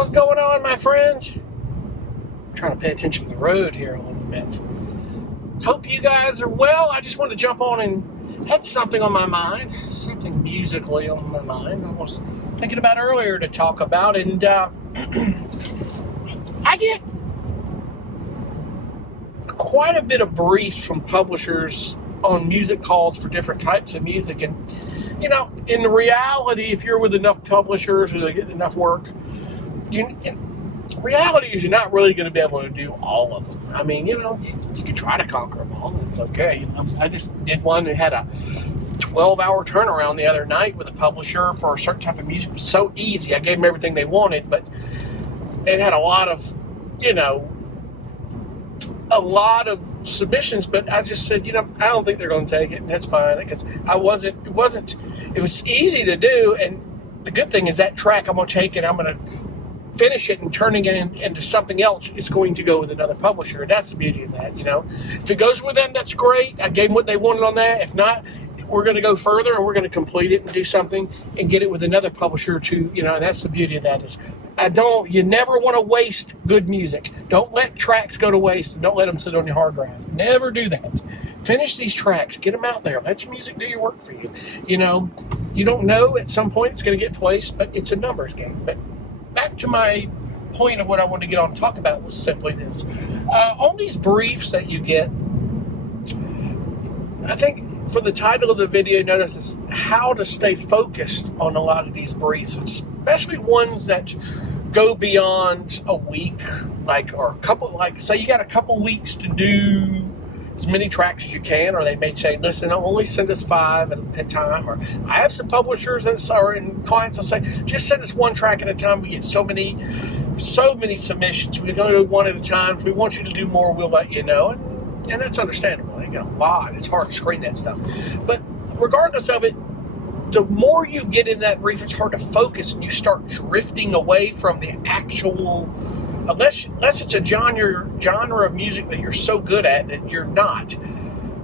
What's going on, my friends? I'm trying to pay attention to the road here a little bit. Hope you guys are well. I just wanted to jump on and had something on my mind, something musically on my mind. I was thinking about earlier to talk about, and I get quite a bit of briefs from publishers on music calls for different types of music. And, you know, in reality, if you're with enough publishers or they get enough work, reality is you're not really going to be able to do all of them. I mean, you can try to conquer them all. It's okay. I just did one that had a 12-hour turnaround the other night with a publisher for a certain type of music. It was so easy. I gave them everything they wanted, but it had a lot of submissions, but I just said, I don't think they're going to take it, and that's fine, because it was easy to do, and the good thing is that track I'm going to take and I'm going to finish it and turning it into something else. It's going to go with another publisher. That's the beauty of that, If it goes with them, that's great. I gave them what they wanted on that. If not, we're going to go further and we're going to complete it and do something and get it with another publisher too, and that's the beauty of that is you never want to waste good music. Don't let tracks go to waste, and don't let them sit on your hard drive. Never do that. Finish these tracks, get them out there, let your music do your work for you. You don't know, at some point it's going to get placed, but it's a numbers game. But back to my point of what I wanted to get on and talk about was simply this. On these briefs that you get, I think for the title of the video, notice is how to stay focused on a lot of these briefs, especially ones that go beyond a week, or a couple, say you got a couple weeks to do as many tracks as you can, or they may say, listen, only send us 5 at a time, or I have some publishers and clients will say, just send us 1 track at a time. We get so many submissions. We go one at a time. If we want you to do more, we'll let you know. And that's understandable. They get a lot. It's hard to screen that stuff. But regardless of it, the more you get in that brief, it's hard to focus, and you start drifting away from the actual, unless it's a genre of music that you're so good at that you're not.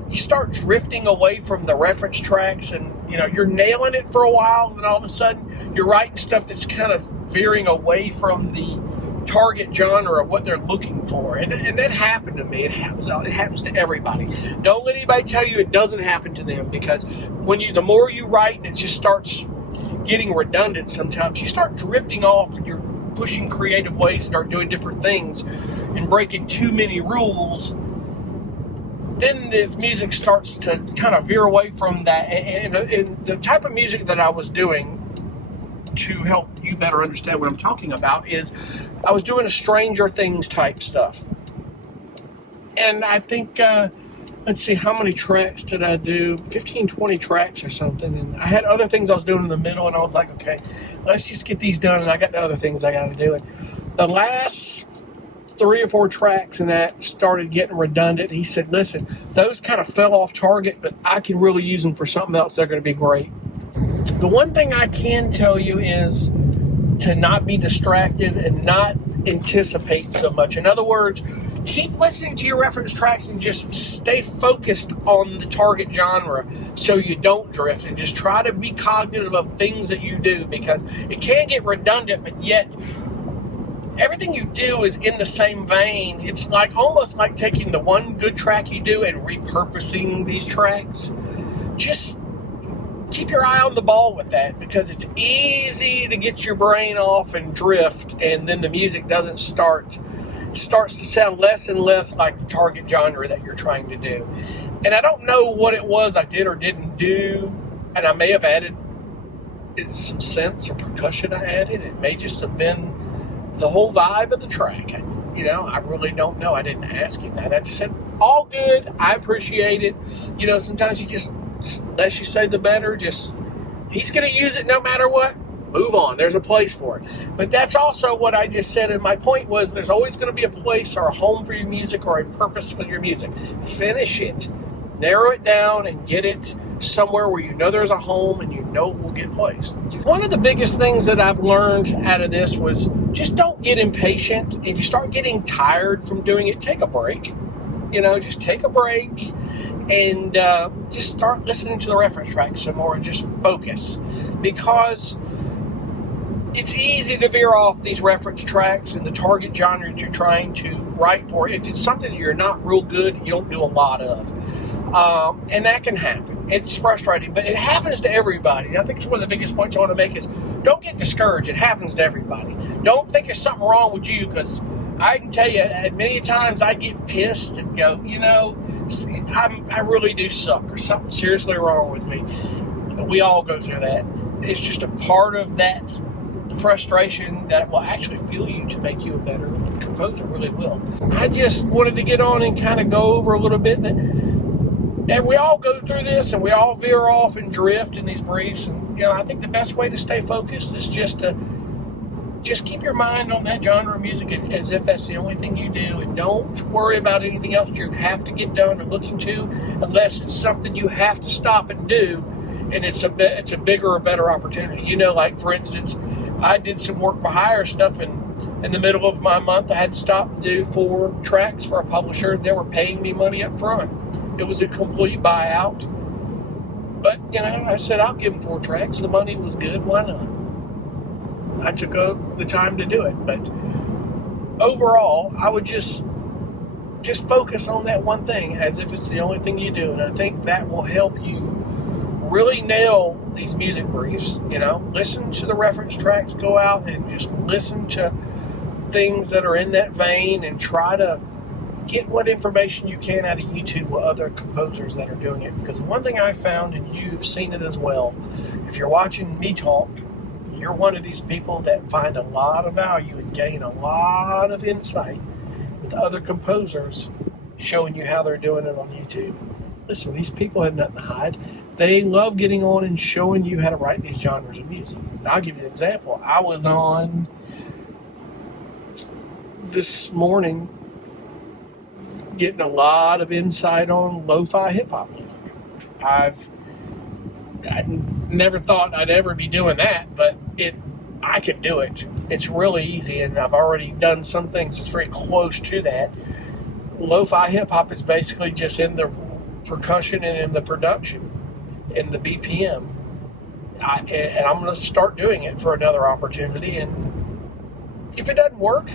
You start drifting away from the reference tracks, and you're nailing it for a while, and then all of a sudden you're writing stuff that's kind of veering away from the target genre of what they're looking for, and that happened to me. It happens to everybody. Don't let anybody tell you it doesn't happen to them, because the more you write and it just starts getting redundant, sometimes you start drifting off and you're pushing creative ways, start doing different things and breaking too many rules. Then this music starts to kind of veer away from that, and the type of music that I was doing, to help you better understand what I'm talking about, is I was doing a Stranger Things type stuff. And I think, let's see, how many tracks did I do? 15, 20 tracks or something. And I had other things I was doing in the middle, and I was like, okay, let's just get these done, and I got the other things I got to do. And the last 3 or 4 tracks and that started getting redundant. He said, listen, those kind of fell off target, but I can really use them for something else. They're going to be great. The one thing I can tell you is to not be distracted and not anticipate so much. In other words, keep listening to your reference tracks and just stay focused on the target genre so you don't drift, and just try to be cognitive of things that you do, because it can get redundant, but yet everything you do is in the same vein. It's almost like taking the one good track you do and repurposing these tracks. Just keep your eye on the ball with that, because it's easy to get your brain off and drift, and then the music starts to sound less and less like the target genre that you're trying to do. And I don't know what it was I did or didn't do, and I may have added some synths or percussion I added. It may just have been the whole vibe of the track. I really don't know. I didn't ask him that. I just said, all good. I appreciate it. Sometimes you just, less you say the better. Just, he's going to use it no matter what. Move on. There's a place for it. But that's also what I just said. And my point was, there's always going to be a place or a home for your music, or a purpose for your music. Finish it. Narrow it down and get it somewhere where there's a home and it will get placed. One of the biggest things that I've learned out of this was just don't get impatient. If you start getting tired from doing it, take a break. Just take a break and just start listening to the reference tracks some more and just focus. Because it's easy to veer off these reference tracks and the target genre that you're trying to write for if it's something that you're not real good and you don't do a lot of. And that can happen. It's frustrating, but it happens to everybody. And I think it's one of the biggest points I want to make is don't get discouraged. It happens to everybody. Don't think there's something wrong with you, because I can tell you many times I get pissed and go, I really do suck, or something seriously wrong with me. We all go through that. It's just a part of that frustration that will actually fuel you to make you a better composer. Really will. I just wanted to get on and kind of go over a little bit, and we all go through this, and we all veer off and drift in these briefs. And I think the best way to stay focused is just keep your mind on that genre of music as if that's the only thing you do, and don't worry about anything else you have to get done and looking to, unless it's something you have to stop and do, and it's a bigger or better opportunity. Like for instance, I did some work for hire stuff, and in the middle of my month, I had to stop and do 4 tracks for a publisher. They were paying me money up front. It was a complete buyout. But, I said, I'll give them 4 tracks. The money was good. Why not? I took the time to do it. But overall, I would just focus on that one thing as if it's the only thing you do. And I think that will help you really nail these music briefs. Listen to the reference tracks, go out and just listen to things that are in that vein, and try to get what information you can out of YouTube with other composers that are doing it. Because one thing I found, and you've seen it as well, if you're watching me talk, you're one of these people that find a lot of value and gain a lot of insight with other composers showing you how they're doing it on YouTube. Listen, these people have nothing to hide. They love getting on and showing you how to write these genres of music. And I'll give you an example. I was on this morning getting a lot of insight on lo-fi hip-hop music. I never thought I'd ever be doing that, but I can do it. It's really easy, and I've already done some things that's very close to that. Lo-fi hip-hop is basically just in the percussion and in the production, in the BPM. And I'm going to start doing it for another opportunity, and if it doesn't work,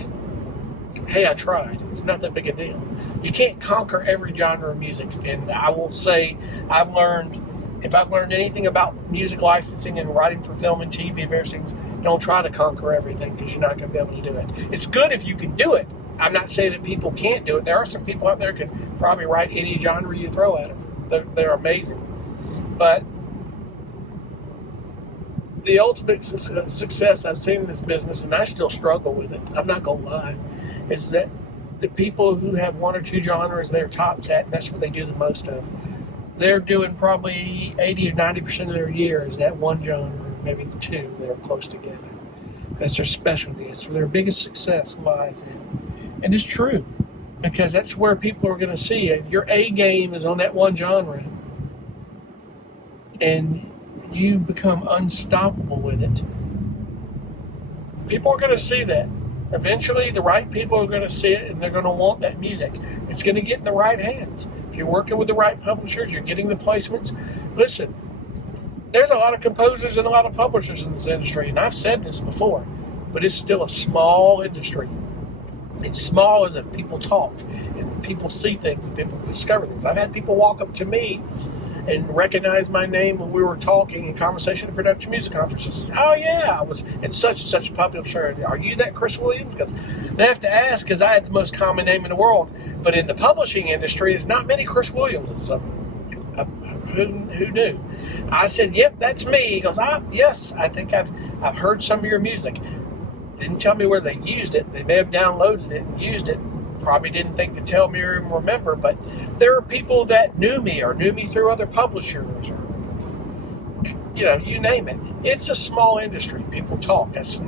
hey, I tried. It's not that big a deal. You can't conquer every genre of music, and I will say if I've learned anything about music licensing and writing for film and TV and various things, don't try to conquer everything, because you're not going to be able to do it. It's good if you can do it. I'm not saying that people can't do it. There are some people out there who can probably write any genre you throw at them. They're amazing. But the ultimate success I've seen in this business, and I still struggle with it, I'm not going to lie, is that the people who have 1 or 2 genres they're tops at, and that's what they do the most of, they're doing probably 80 or 90% of their year is that one genre, maybe the 2 that are close together. That's their specialty. It's where their biggest success lies in. And it's true, because that's where people are going to see it. Your A game is on that one genre, and you become unstoppable with it. People are going to see that. Eventually, the right people are going to see it, and they're going to want that music. It's going to get in the right hands. If you're working with the right publishers, you're getting the placements. Listen, there's a lot of composers and a lot of publishers in this industry, and I've said this before, but it's still a small industry. It's small as if people talk, and people see things, and people discover things. I've had people walk up to me and recognize my name when we were talking in Conversation and Production Music Conferences. Oh yeah, I was in such and such a popular show. Are you that Chris Williams? Because they have to ask, because I had the most common name in the world. But in the publishing industry, there's not many Chris Williams. So who knew? I said, yep, that's me. He goes, yes, I think I've heard some of your music. Didn't tell me where they used it. They may have downloaded it and used it. Probably didn't think to tell me or remember, but there are people that knew me or knew me through other publishers, or you name it. It's a small industry. People talk. That's,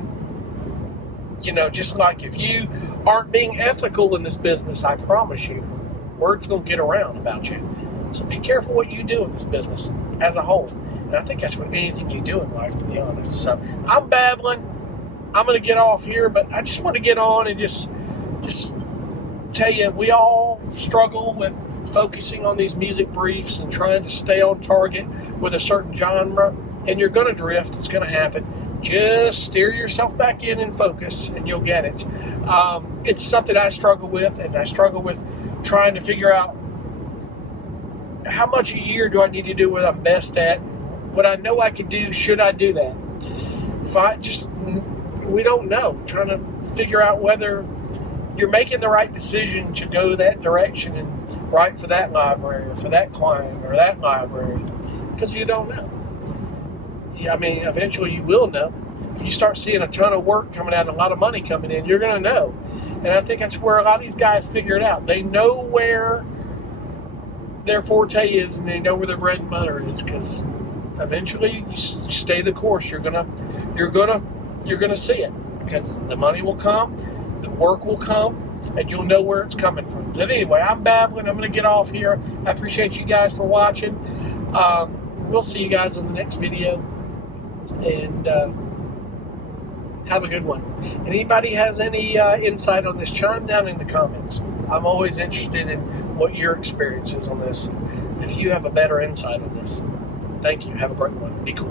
just like if you aren't being ethical in this business, I promise you, word's going to get around about you. So be careful what you do in this business as a whole. And I think that's what anything you do in life, to be honest. So I'm babbling. I'm going to get off here, but I just want to get on and just tell you, we all struggle with focusing on these music briefs and trying to stay on target with a certain genre, and you're going to drift. It's going to happen. Just steer yourself back in and focus, and you'll get it. It's something I struggle with, and I struggle with trying to figure out how much a year do I need to do what I'm best at. What I know I can do, should I do that? We don't know. Trying to figure out whether you're making the right decision to go that direction and write for that library or for that client or that library, because you don't know. I mean, eventually you will know. If you start seeing a ton of work coming out and a lot of money coming in, you're going to know. And I think that's where a lot of these guys figure it out. They know where their forte is, and they know where their bread and butter is, because eventually you stay the course. You're gonna see it, because the money will come, the work will come, and you'll know where it's coming from. But anyway, I'm babbling. I'm going to get off here. I appreciate you guys for watching. We'll see you guys in the next video, and have a good one. Anybody has any insight on this, chime down in the comments. I'm always interested in what your experience is on this, if you have a better insight on this. Thank you. Have a great one. Be cool.